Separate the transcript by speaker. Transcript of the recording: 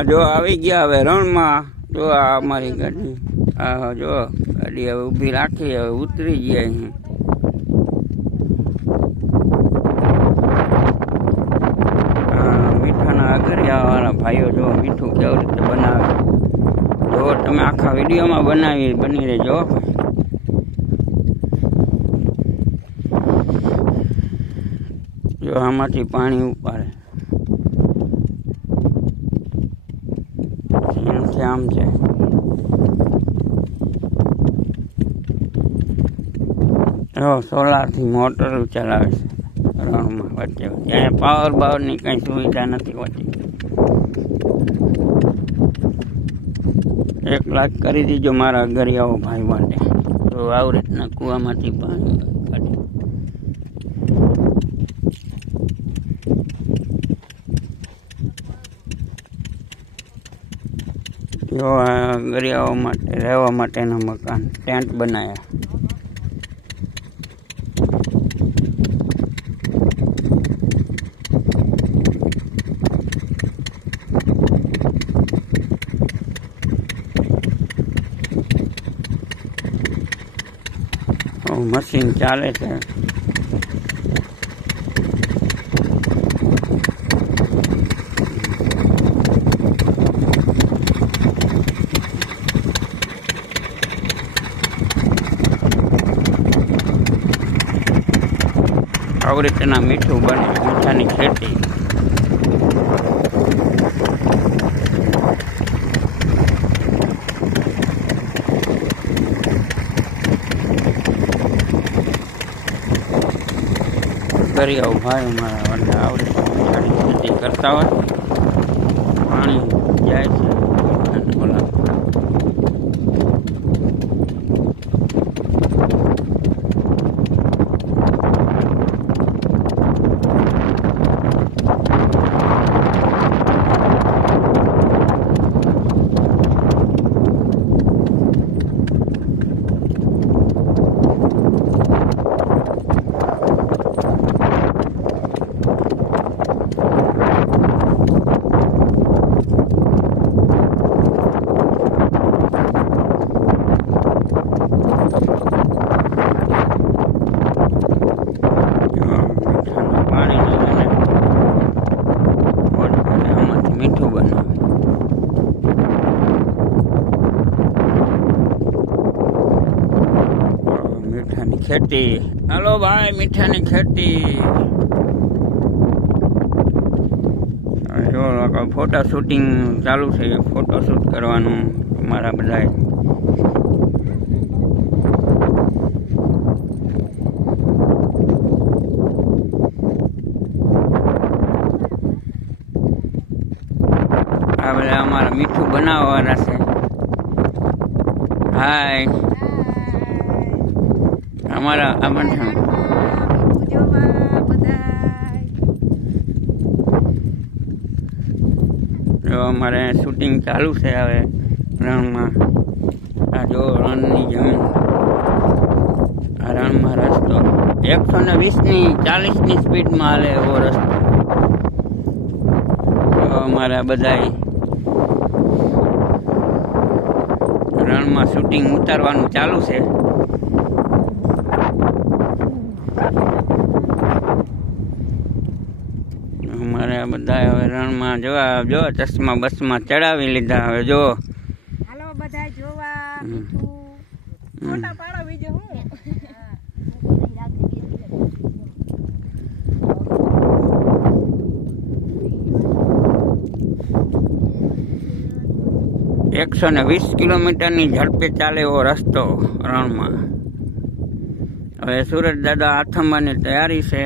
Speaker 1: હા જો આવી ગયા હવે રણમાં. જો આ અમારી ગાડી. હા જો ગાડી હવે ઊભી રાખી, હવે ઉતરી ગયા અહીં. મીઠાના અગરિયા વાળા ભાઈઓ જો મીઠું કેવી રીતે બનાવે. જો તમે આખા વિડીયોમાં બનાવી, બની રહેજો જો આમાંથી પાણી ઉપાડે. એમથી આમ છે. સોલારથી મોટર ચલાવે છે, રણમાં વચ્ચે ત્યાં પાવર બાવરની કંઈ સુવિધા નથી હોતી. એક લાખ કરી દીજો મારા ગરિયાઓ ભાઈ માટે તો આવી રીતના કૂવામાંથી પાણી જો ગરિયાઓ માટે રહેવા માટેના મકાન ટેન્ટ બનાવ્યા મશીન ચાલે છે. રીતના મીઠું બને, મીઠાની ખેતી કરી આવું ભાઈ મારા એટલે આવડે મીઠાની ખેતી કરતા હોય. પાણી જાય છે અને ઓલા મીઠાના પાણીને અને ગોળ અને આમાંથી મીઠું બનાવે તો મીઠાની ખેતી. હાલો ભાઈ, મીઠાની ખેતી. જો ફોટા શૂટિંગ ચાલુ છે. ફોટો શૂટ કરવાનું મારા બધાય આ બધા અમારા મીઠું બનાવવાના છે. હાય. અમારા આ બધા જો અમારે શૂટિંગ ચાલુ છે હવે રણમાં. આ જો રણની જમીન. આ રણમાં રસ્તો. એકસો ને વીસની, ચાલીસની સ્પીડમાં હાલે એવો રસ્તો. અમારા બધાય રણમાં શૂટિંગ ઉતારવાનું ચાલુ છે. અમારે આ બધા હવે રણમાં જોવા જો ચશ્મા બસમાં ચડાવી લીધા હવે જો.
Speaker 2: હાલો બધા જોવા ફોટા પાડો બીજું હું.
Speaker 1: એકસો ને વીસ કિલોમીટરની ઝડપે ચાલે એવો રસ્તો રણમાં. હવે સુરત દાદા આથમવાની તૈયારી છે.